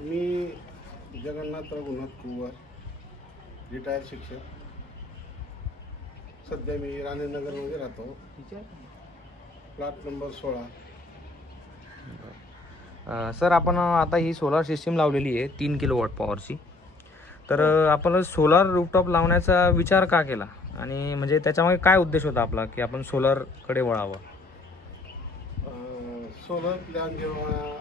मी Jagannath Raghunath Kuwar, retire शिक्षक. सध्या मी राणीनगरमध्ये राहतो, प्लॉट नंबर 16. सर, आपण आता ही सोलार सिस्टीम लावलेली आहे 3 किलोवॉट पॉवरची. तर आपण सोलार रूफटॉप लावण्याचा विचार का केला आणि म्हणजे त्याच्यामागे काय उद्देश होता आपला की आपण सोलरकडे वळावं? सोलर प्लॅन जेव्हा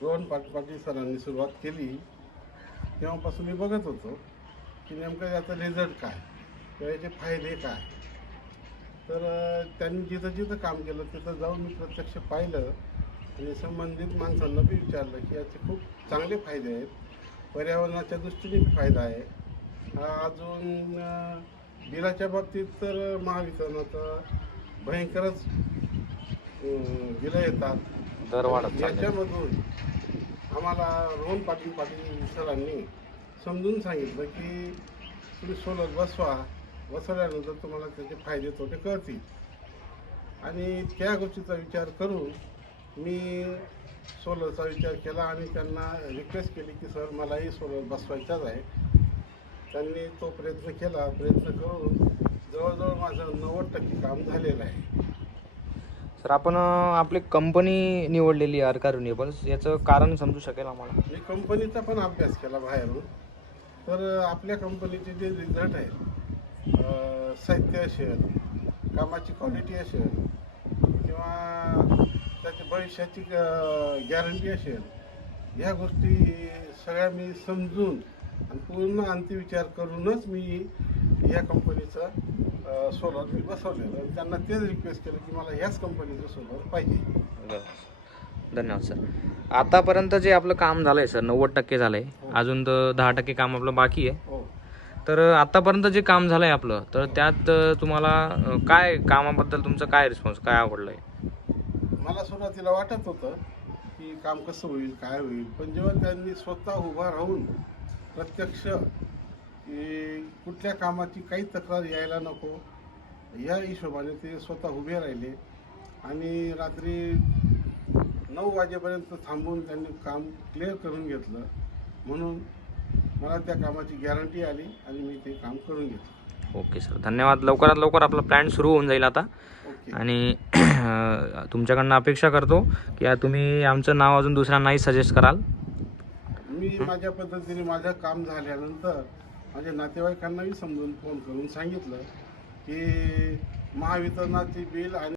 रोहन पाटील सरांनी सुरुवात केली तेव्हापासून मी बघत होतो की नेमकं याचा रिझल्ट काय किंवा याचे फायदे काय. तर त्यांनी जिथं जिथं काम केलं तिथं जाऊन मी प्रत्यक्ष पाहिलं आणि संबंधित माणसांना बी विचारलं की याचे खूप चांगले फायदे आहेत. पर्यावरणाच्या दृष्टीने फायदा आहे. अजून बिलाच्या बाबतीत तर महावितरणाचं भयंकरच बिलं येतात. दर वाढत याच्यामधून आम्हाला रोहन पाटील सरांनी समजून सांगितलं की तुम्ही सोलर बसवल्यानंतर तुम्हाला त्याचे फायदे तोटे कळतील. आणि त्या गोष्टीचा विचार करून मी सोलरचा विचार केला आणि त्यांना रिक्वेस्ट केली की सर मलाही सोलर बसवायचाच आहे. त्यांनी तो प्रयत्न केला. प्रयत्न करून जवळजवळ माझं 90% काम झालेलं आहे. सर, आपण आपली कंपनी निवडलेली आर्का रिन्युएबल्स, याचं कारण समजू शकेल आम्हाला? मी कंपनीचा पण अभ्यास केला बाहेरून. तर आपल्या कंपनीचे जे रिझल्ट आहेत, साहित्य असेल, कामाची क्वालिटी असेल किंवा त्याची भविष्याची गॅरंटी असेल, ह्या गोष्टी सगळ्या मी समजून आणि पूर्ण अंतिविचार करूनच मी ह्या कंपनीचं सोलर मी बसवलेलं आणि त्यांना तेच रिक्वेस्ट केलं की मला ह्याच कंपनीचं सोलर पाहिजे. धन्यवाद सर. आतापर्यंत जे आपलं काम झालंय सर 90% झालंय, अजून तर 10% काम आपलं बाकी आहे. हो. तर आतापर्यंत जे काम झालंय आपलं, तर त्यात तुम्हाला काय कामाबद्दल तुमचं काय रिस्पॉन्स, काय आवडलंय? मला सुरुवातीला वाटत होतं की काम कसं होईल, काय होईल, पण जेव्हा त्यांनी स्वतः उभा राहून प्रत्यक्ष की कुठल्या कामाची काही तक्रार यायला नको या हिशोबाने ते स्वतः उभे राहिले आणि रात्री 9 वाजेपर्यंत थांबून त्यांनी काम क्लिअर करून घेतलं. म्हणून मला त्या कामाची गॅरंटी आली आणि मी ते काम करून घेतलं. ओके सर, धन्यवाद. लवकरात लवकर आपला प्लॅन सुरू होऊन जाईल आता. ओके. आणि तुमच्याकडनं अपेक्षा करतो की तुम्ही आमचं नाव अजून दुसऱ्यांनाही सजेस्ट कराल. मी माझ्या पद्धतीने माझं काम झाल्यानंतर माझ्या नातेवाईकांनाही समजून फोन करून सांगितलं की महावितरणाची बिल आणि